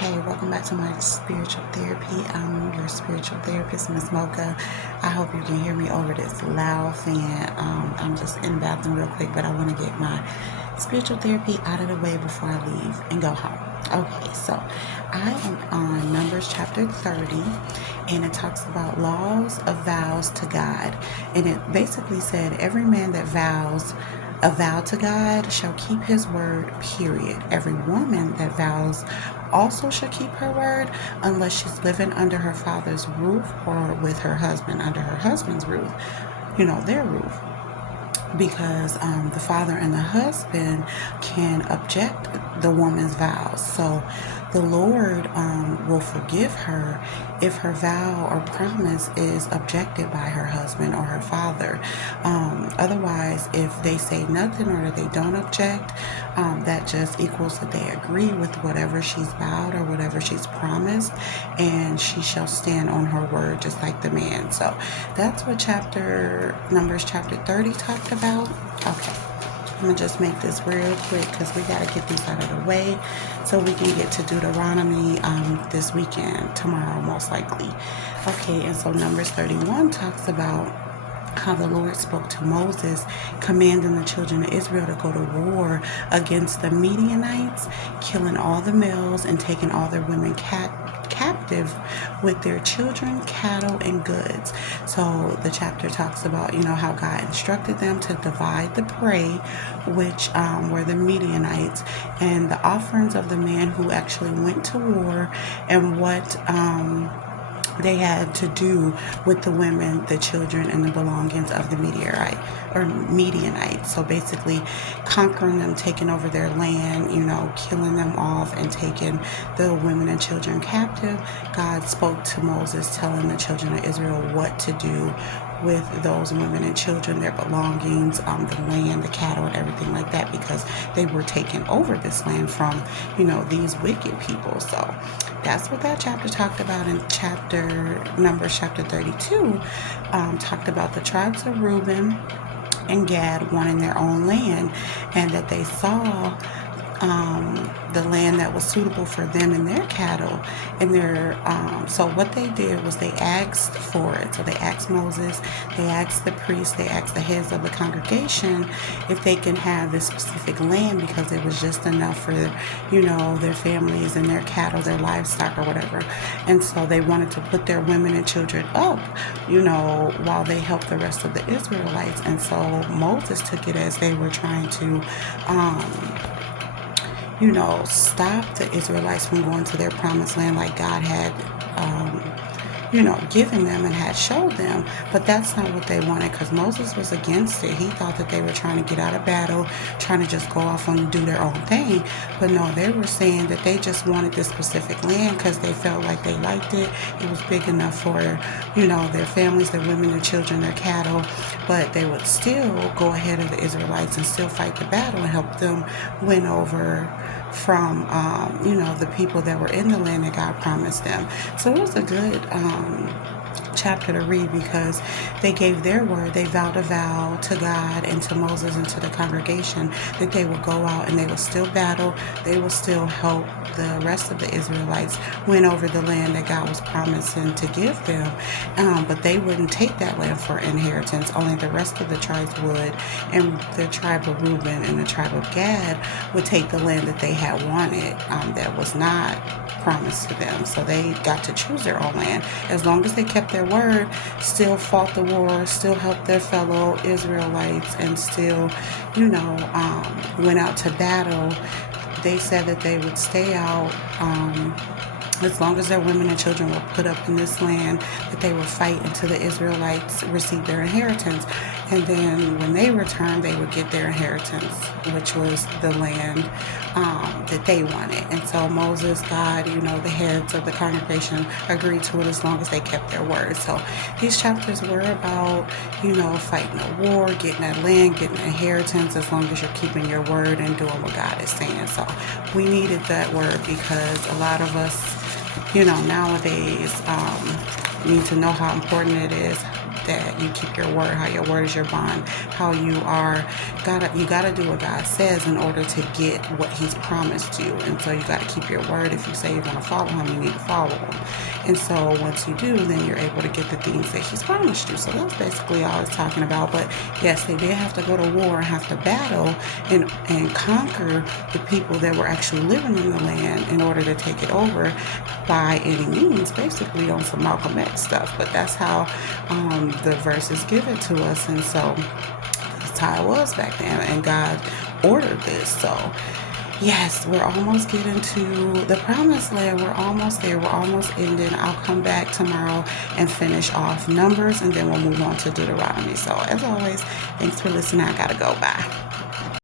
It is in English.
Hey, welcome back to my spiritual therapy. I'm your spiritual therapist, Miss Mocha. I hope you can hear me over this loud fan. I'm just in the bathroom real quick, but I want to get my spiritual therapy out of the way before I leave and go home. Okay, so I am on Numbers chapter 30, and it talks about laws of vows to God. And it basically said, every man that vows a vow to God shall keep his word, period. Every woman that vows also shall keep her word, unless she's living under her father's roof or with her husband under her husband's roof, their roof, because the father and the husband can object the woman's vows. So the Lord will forgive her if her vow or promise is objected by her husband or her father. Otherwise, if they say nothing or that they don't object, that just equals that they agree with whatever she's vowed or whatever she's promised, and she shall stand on her word just like the man. So that's what Numbers chapter 30 talked about. Okay, I'm gonna just make this real quick because we gotta get these out of the way so we can get to Deuteronomy this weekend, tomorrow most likely. Okay, and so Numbers 31 talks about how the Lord spoke to Moses, commanding the children of Israel to go to war against the Midianites, killing all the males and taking all their women captive with their children, cattle, and goods. So the chapter talks about, how God instructed them to divide the prey, which were the Midianites, and the offerings of the men who actually went to war, and what they had to do with the women, the children, and the belongings of the Midianites. So basically conquering them, taking over their land, killing them off and taking the women and children captive. God spoke to Moses, telling the children of Israel what to do with those women and children, their belongings, the land, the cattle, and everything like that, because they were taking over this land from, these wicked people. So that's what that chapter talked about. In Numbers chapter 32, talked about the tribes of Reuben and Gad wanting their own land, and that they saw the land that was suitable for them and their cattle and their so what they did was they asked for it. So they asked Moses, they asked the priests, they asked the heads of the congregation if they can have this specific land, because it was just enough for their families and their cattle, their livestock or whatever. And so they wanted to put their women and children up, while they helped the rest of the Israelites. And so Moses took it as they were trying to stop the Israelites from going to their promised land like God had, given them and had showed them. But that's not what they wanted, because Moses was against it. He thought that they were trying to get out of battle, trying to just go off and do their own thing. But no, they were saying that they just wanted this specific land because they felt like they liked it. It was big enough for, their families, their women, their children, their cattle. But they would still go ahead of the Israelites and still fight the battle and help them win over from, the people that were in the land that God promised them. So it was a good chapter to read, because they gave their word. They vowed a vow to God and to Moses and to the congregation that they would go out and they will still battle. They will still help the rest of the Israelites win over the land that God was promising to give them. But they wouldn't take that land for inheritance. Only the rest of the tribes would. And the tribe of Reuben and the tribe of Gad would take the land that they had wanted, that was not promised to them. So they got to choose their own land. As long as they kept their word, still fought the war, still helped their fellow Israelites, and still, went out to battle. They said that they would stay out as long as their women and children were put up in this land, that they would fight until the Israelites received their inheritance. And then when they returned, they would get their inheritance, which was the land that they wanted. And so Moses, God, the heads of the congregation agreed to it as long as they kept their word. So these chapters were about, fighting a war, getting that land, getting an inheritance, as long as you're keeping your word and doing what God is saying. So we needed that word, because a lot of us, nowadays need to know how important it is that you keep your word, how your word is your bond, how you gotta do what God says in order to get what He's promised you. And so you gotta keep your word. If you say you're gonna follow Him, you need to follow Him. And so once you do, then you're able to get the things that He's promised you. So that's basically all I was talking about. But yes, they did have to go to war and have to battle and conquer the people that were actually living in the land in order to take it over by any means, basically on some Malcolm X stuff. But that's how the verses give it to us. And so that's how it was back then. And God ordered this. So yes, we're almost getting to the promised land. We're almost there. We're almost ending. I'll come back tomorrow and finish off Numbers, and then we'll move on to Deuteronomy. So as always, thanks for listening. I gotta go. Bye.